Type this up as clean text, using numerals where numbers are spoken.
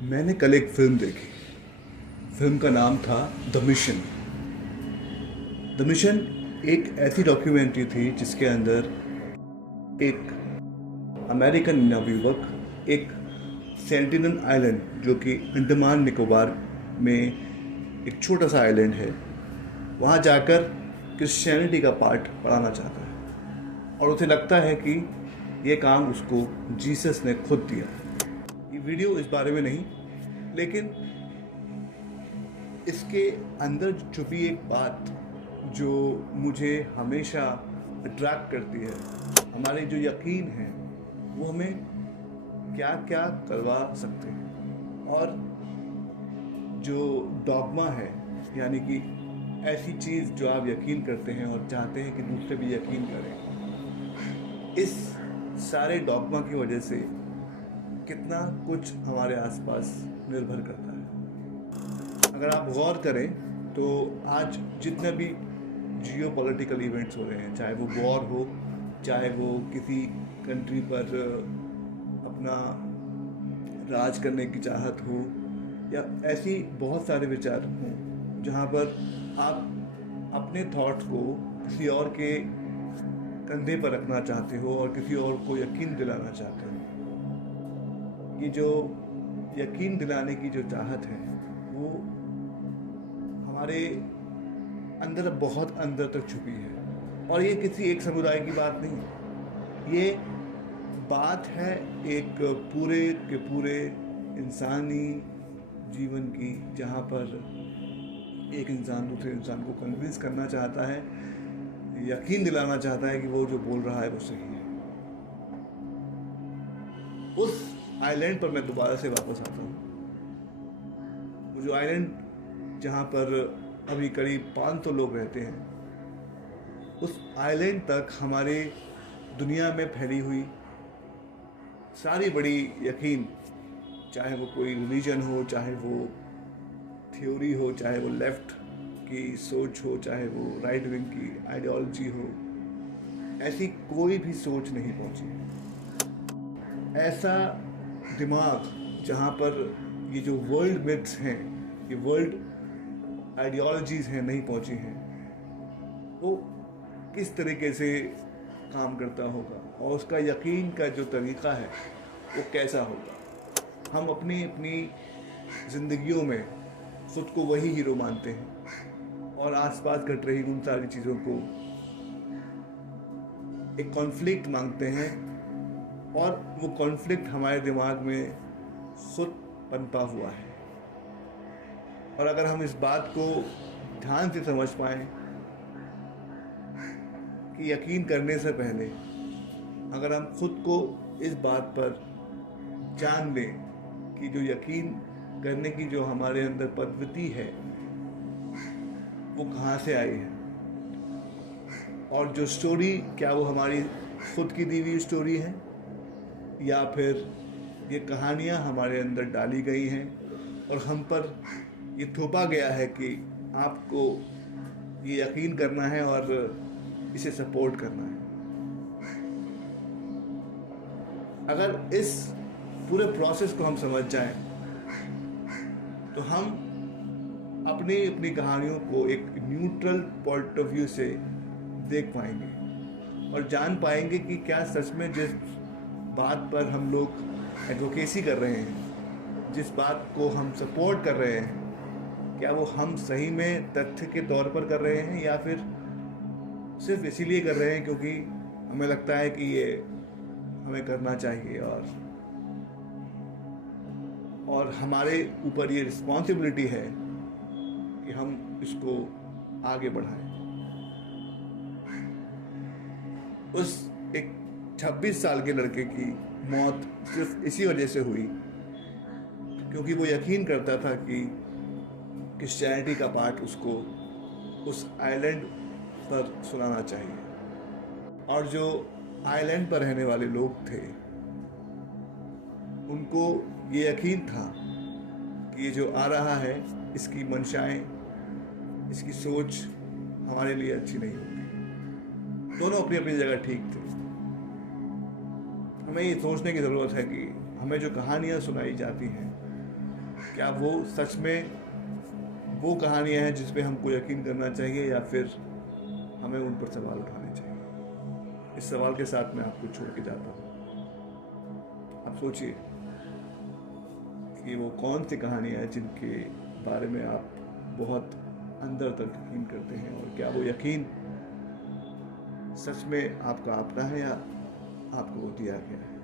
मैंने कल एक फ़िल्म देखी। फ़िल्म का नाम था द मिशन। द मिशन एक ऐसी डॉक्यूमेंट्री थी जिसके अंदर एक अमेरिकन नवयुवक एक सेंटिनल आइलैंड, जो कि अंडमान निकोबार में एक छोटा सा आइलैंड है, वहाँ जाकर क्रिश्चियनिटी का पाठ पढ़ाना चाहता है और उसे लगता है कि ये काम उसको जीसस ने खुद दिया। ये वीडियो इस बारे में नहीं, लेकिन इसके अंदर छुपी एक बात जो मुझे हमेशा अट्रैक्ट करती है। हमारे जो यकीन है वो हमें क्या क्या करवा सकते हैं, और जो डॉगमा है, यानी कि ऐसी चीज़ जो आप यकीन करते हैं और चाहते हैं कि दूसरे भी यकीन करें, इस सारे डॉगमा की वजह से कितना कुछ हमारे आसपास निर्भर करता है। अगर आप गौर करें तो आज जितने भी जियो पॉलिटिकल इवेंट्स हो रहे हैं, चाहे वो वॉर हो, चाहे वो किसी कंट्री पर अपना राज करने की चाहत हो, या ऐसी बहुत सारे विचार हों जहाँ पर आप अपने थॉट्स को किसी और के कंधे पर रखना चाहते हो और किसी और को यकीन दिलाना चाहते हो। ये जो यकीन दिलाने की जो चाहत है वो हमारे अंदर बहुत अंदर तक छुपी है, और ये किसी एक समुदाय की बात नहीं है। ये बात है एक पूरे के पूरे इंसानी जीवन की, जहाँ पर एक इंसान दूसरे इंसान को कन्विंस करना चाहता है, यकीन दिलाना चाहता है कि वो जो बोल रहा है वो सही है। उस आइलैंड पर मैं दोबारा से वापस आता हूँ। वो जो आइलैंड जहाँ पर अभी करीब 500 लोग रहते हैं, उस आइलैंड तक हमारे दुनिया में फैली हुई सारी बड़ी यकीन, चाहे वो कोई रिलीजन हो, चाहे वो थ्योरी हो, चाहे वो लेफ्ट की सोच हो, चाहे वो राइट विंग की आइडियोलॉजी हो, ऐसी कोई भी सोच नहीं पहुंची। ऐसा दिमाग जहाँ पर ये जो वर्ल्ड मिथ्स हैं, ये वर्ल्ड आइडियोलॉजीज हैं, नहीं पहुंची हैं, वो किस तरीके से काम करता होगा और उसका यकीन का जो तरीक़ा है वो कैसा होगा। हम अपनी अपनी ज़िंदगियों में खुद को वही हीरो मानते हैं और आसपास घट रही उन सारी चीज़ों को एक कॉन्फ्लिक्ट मांगते हैं, और वो कॉन्फ्लिक्ट हमारे दिमाग में खुद पनपा हुआ है। और अगर हम इस बात को ध्यान से समझ पाएँ कि यकीन करने से पहले अगर हम खुद को इस बात पर जान लें कि जो यकीन करने की जो हमारे अंदर प्रवृत्ति है वो कहाँ से आई है, और जो स्टोरी, क्या वो हमारी खुद की दी हुई स्टोरी है या फिर ये कहानियाँ हमारे अंदर डाली गई हैं और हम पर ये थोपा गया है कि आपको ये यकीन करना है और इसे सपोर्ट करना है। अगर इस पूरे प्रोसेस को हम समझ जाएं तो हम अपनी अपनी कहानियों को एक न्यूट्रल पॉइंट ऑफ व्यू से देख पाएंगे और जान पाएंगे कि क्या सच में जिस बात पर हम लोग एडवोकेसी कर रहे हैं, जिस बात को हम सपोर्ट कर रहे हैं, क्या वो हम सही में तथ्य के तौर पर कर रहे हैं या फिर सिर्फ इसीलिए कर रहे हैं क्योंकि हमें लगता है कि ये हमें करना चाहिए और हमारे ऊपर ये रिस्पॉन्सिबिलिटी है कि हम इसको आगे बढ़ाएं। उस एक 26 साल के लड़के की मौत सिर्फ इसी वजह से हुई क्योंकि वो यकीन करता था कि क्रिश्चियनिटी का पाठ उसको उस आइलैंड पर सुनाना चाहिए। और जो आइलैंड पर रहने वाले लोग थे उनको ये यकीन था कि ये जो आ रहा है इसकी मंशाएं, इसकी सोच हमारे लिए अच्छी नहीं होगी। दोनों अपनी अपनी जगह ठीक थे। हमें ये सोचने की ज़रूरत है कि हमें जो कहानियाँ सुनाई जाती हैं क्या वो सच में वो कहानियाँ हैं जिस पे हमको यकीन करना चाहिए, या फिर हमें उन पर सवाल उठाने चाहिए? इस सवाल के साथ मैं आपको छोड़ के जाता हूँ। आप सोचिए कि वो कौन सी कहानियाँ हैं जिनके बारे में आप बहुत अंदर तक यकीन करते हैं, और क्या वो यकीन सच में आपका अपना है या आपको वो दिया गया है?